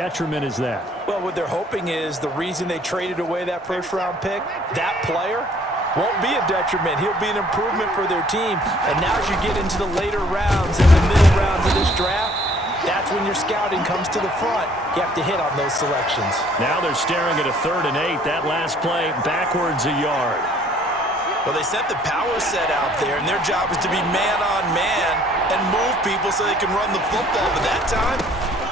detriment is that? Well, what they're hoping is the reason they traded away that first-round pick, that player won't be a detriment. He'll be an improvement for their team. And now as you get into the later rounds and the middle rounds of this draft, that's when your scouting comes to the front. You have to hit on those selections. Now they're staring at a 3rd and 8. That last play, backwards a yard. Well, they set the power set out there, and their job is to be man-on-man and move people so they can run the football. But that time,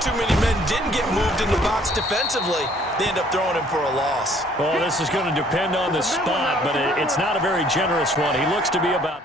too many men didn't get moved in the box defensively. They end up throwing him for a loss. Well, this is going to depend on the spot, but it's not a very generous one. He looks to be about...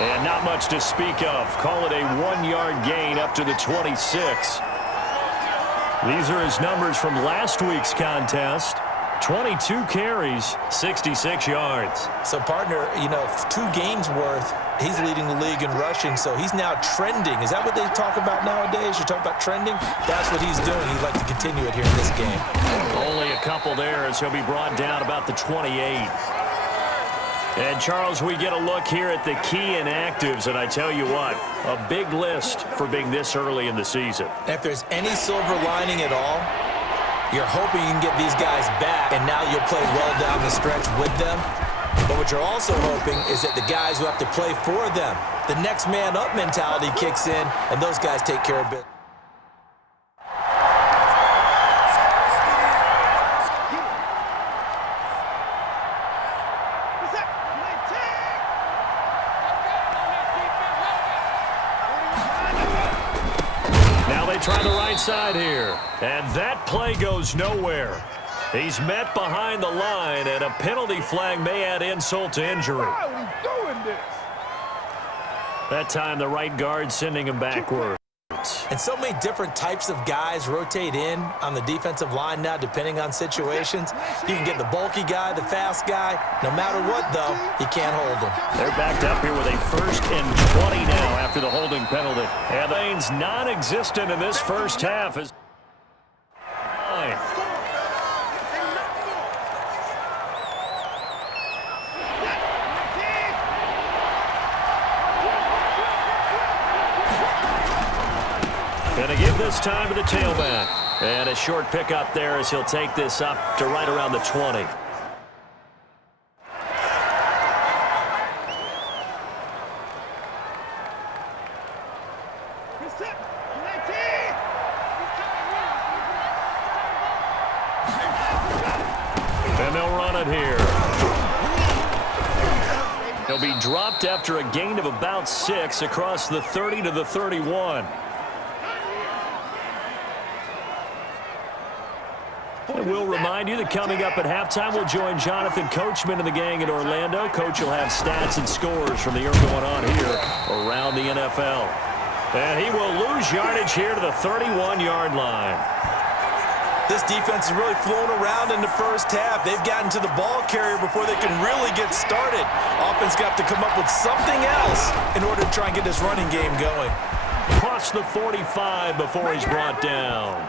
And not much to speak of. Call it a 1-yard gain up to the 26. These are his numbers from last week's contest. 22 carries, 66 yards. So, partner, 2 games worth, he's leading the league in rushing, so he's now trending. Is that what they talk about nowadays? You talk about trending? That's what he's doing. He'd like to continue it here in this game. Only a couple there as he'll be brought down about the 28. And, Charles, we get a look here at the key inactives, and I tell you what, a big list for being this early in the season. If there's any silver lining at all, you're hoping you can get these guys back, and now you'll play well down the stretch with them. But what you're also hoping is that the guys who have to play for them, the next man up mentality kicks in, and those guys take care of it. Try the right side here. And that play goes nowhere. He's met behind the line, and a penalty flag may add insult to injury. That time the right guard sending him backwards. And so many different types of guys rotate in on the defensive line now, depending on situations. You can get the bulky guy, the fast guy. No matter what, though, you can't hold them. They're backed up here with a 1st and 20 now after the holding penalty. And lane's non-existent in this first half. Going to give this time to the tailback. And a short pickup there as he'll take this up to right around the 20. And they'll run it here. He'll be dropped after a gain of about 6 across the 30 to the 31. We'll remind you that coming up at halftime, we'll join Jonathan Coachman and the gang in Orlando. Coach will have stats and scores from the year going on here around the NFL. And he will lose yardage here to the 31-yard line. This defense is really flown around in the first half. They've gotten to the ball carrier before they can really get started. Offense got to come up with something else in order to try and get this running game going. Across the 45 before he's brought down.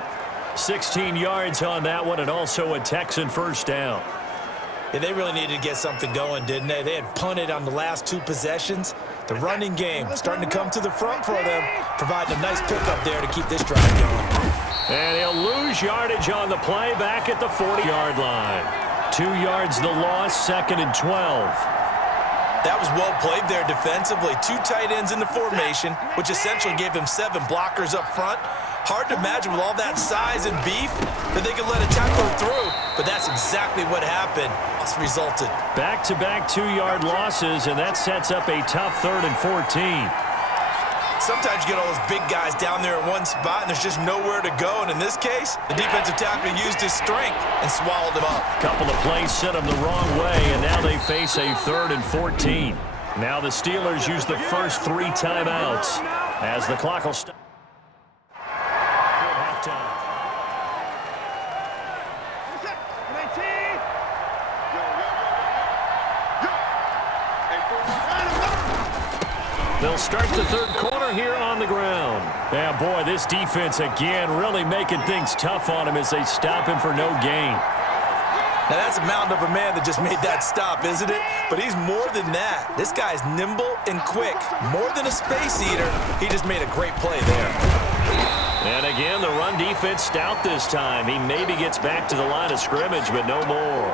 16 yards on that one, and also a Texan first down. Yeah, they really needed to get something going, didn't they? They had punted on the last 2 possessions. The running game starting to come to the front for them, providing a nice pickup there to keep this drive going. And he'll lose yardage on the play back at the 40-yard line. 2 yards the loss, 2nd and 12. That was well played there defensively. 2 tight ends in the formation, which essentially gave them 7 blockers up front. Hard to imagine with all that size and beef that they could let a tackle through, but that's exactly what happened. Loss resulted. Back-to-back 2-yard losses, and that sets up a tough 3rd and 14. Sometimes you get all those big guys down there in one spot, and there's just nowhere to go. And in this case, the defensive tackle used his strength and swallowed him up. Couple of plays sent them the wrong way, and now they face a 3rd and 14. Now the Steelers use the first 3 timeouts as the clock will stop. They'll start the third quarter here on the ground. Yeah, boy, this defense again really making things tough on him as they stop him for no gain. Now, that's a mountain of a man that just made that stop, isn't it? But he's more than that. This guy's nimble and quick. More than a space eater, he just made a great play there. And again, the run defense stout this time. He maybe gets back to the line of scrimmage, but no more.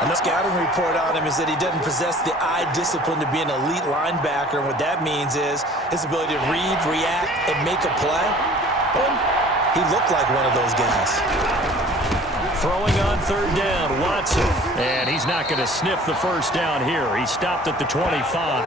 And the scouting report on him is that he doesn't possess the eye discipline to be an elite linebacker. And what that means is his ability to read, react, and make a play. Well, he looked like one of those guys. Throwing on third down, Watson. And he's not going to sniff the first down here. He stopped at the 25.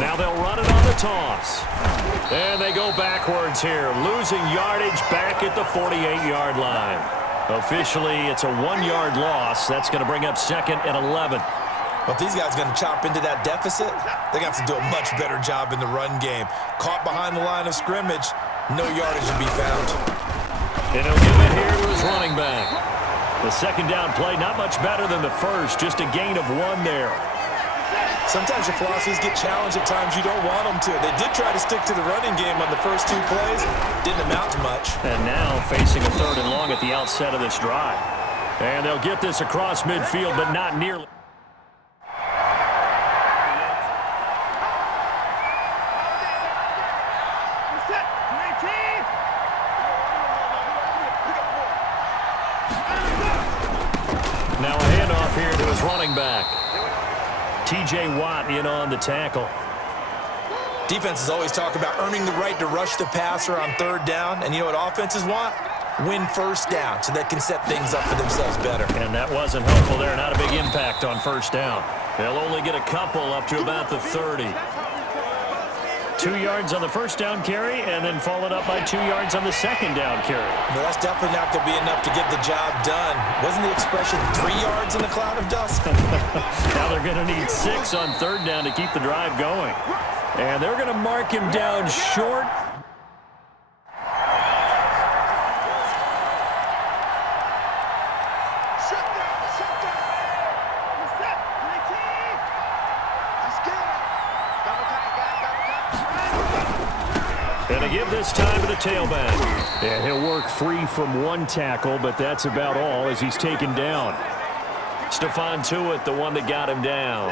Now they'll run it on the toss. And they go backwards here, losing yardage back at the 48-yard line. Officially, it's a 1-yard loss. That's going to bring up second and 11. Well, if these guys are going to chop into that deficit, they're going to have to do a much better job in the run game. Caught behind the line of scrimmage, no yardage to be found. And he'll give it here to his running back. The second down play, not much better than the first, just a gain of 1 there. Sometimes your philosophies get challenged at times you don't want them to. They did try to stick to the running game on the first 2 plays. Didn't amount to much. And now facing a third and long at the outset of this drive. And they'll get this across midfield, but not nearly. Now a handoff here to his running back. T.J. Watt in on the tackle. Defenses always talk about earning the right to rush the passer on third down. And you know what offenses want? Win first down so they can set things up for themselves better. And that wasn't helpful there. Not a big impact on first down. They'll only get a couple up to about the 30. 2 yards on the first down carry, and then followed up by 2 yards on the second down carry. Well, that's definitely not going to be enough to get the job done. Wasn't the expression 3 yards in a cloud of dust? Now they're going to need 6 on third down to keep the drive going. And they're going to mark him down short. And to give this time to the tailback. And he'll work free from 1 tackle, but that's about all as he's taken down. Stephon Tuitt, the one that got him down.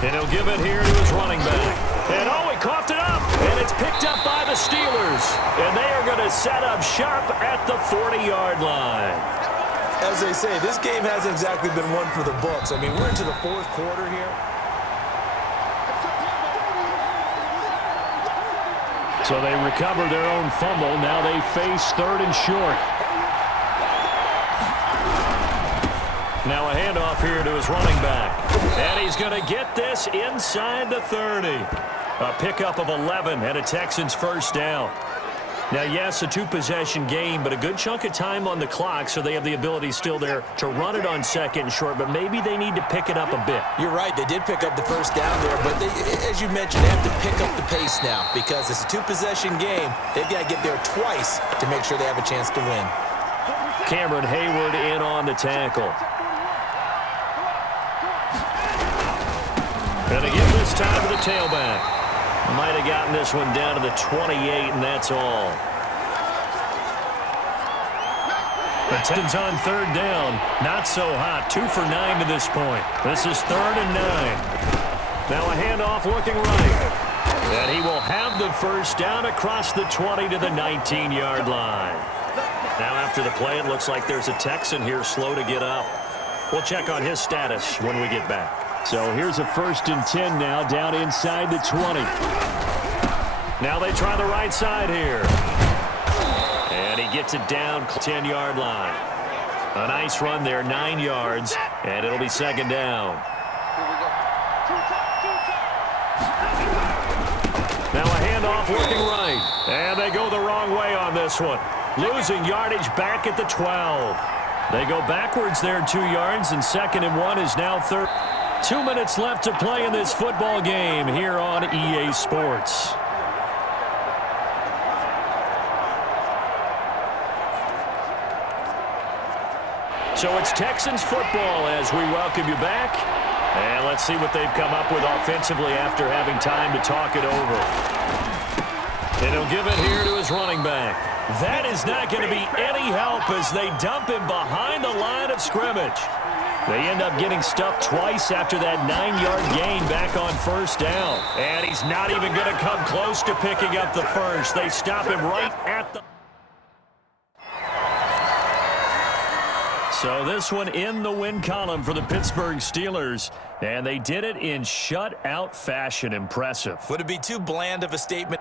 And he'll give it here to his running back. And oh, he coughed it up. And it's picked up by the Steelers. And they are going to set up sharp at the 40-yard line. As they say, this game hasn't exactly been one for the books. I mean, we're into the 4th quarter here. So they recover their own fumble. Now they face third and short. Now a handoff here to his running back. And he's going to get this inside the 30. A pickup of 11 and a Texans first down. Now, yes, a 2-possession game, but a good chunk of time on the clock, so they have the ability still there to run it on second and short, but maybe they need to pick it up a bit. You're right. They did pick up the first down there, but they, as you mentioned, they have to pick up the pace now because it's a 2-possession game. They've got to get there twice to make sure they have a chance to win. Cameron Hayward in on the tackle. And again this time to the tailback. Might have gotten this one down to the 28, and that's all. The Texans on third down. Not so hot. 2 for 9 to this point. This is 3rd and 9. Now a handoff looking right. And he will have the first down across the 20 to the 19-yard line. Now after the play, it looks like there's a Texan here slow to get up. We'll check on his status when we get back. So here's a 1st and 10 now down inside the 20. Now they try the right side here. And he gets it down 10-yard line. A nice run there, 9 yards, and it'll be second down. Now a handoff looking right. And they go the wrong way on this one. Losing yardage back at the 12. They go backwards there 2 yards, and 2nd and 1 is now third. 2 minutes left to play in this football game here on EA Sports. So it's Texans football as we welcome you back. And let's see what they've come up with offensively after having time to talk it over. And he'll give it here to his running back. That is not going to be any help as they dump him behind the line of scrimmage. They end up getting stuffed twice after that 9-yard gain back on first down. And he's not even going to come close to picking up the first. They stop him right at the... So this one in the win column for the Pittsburgh Steelers. And they did it in shutout fashion. Impressive. Would it be too bland of a statement?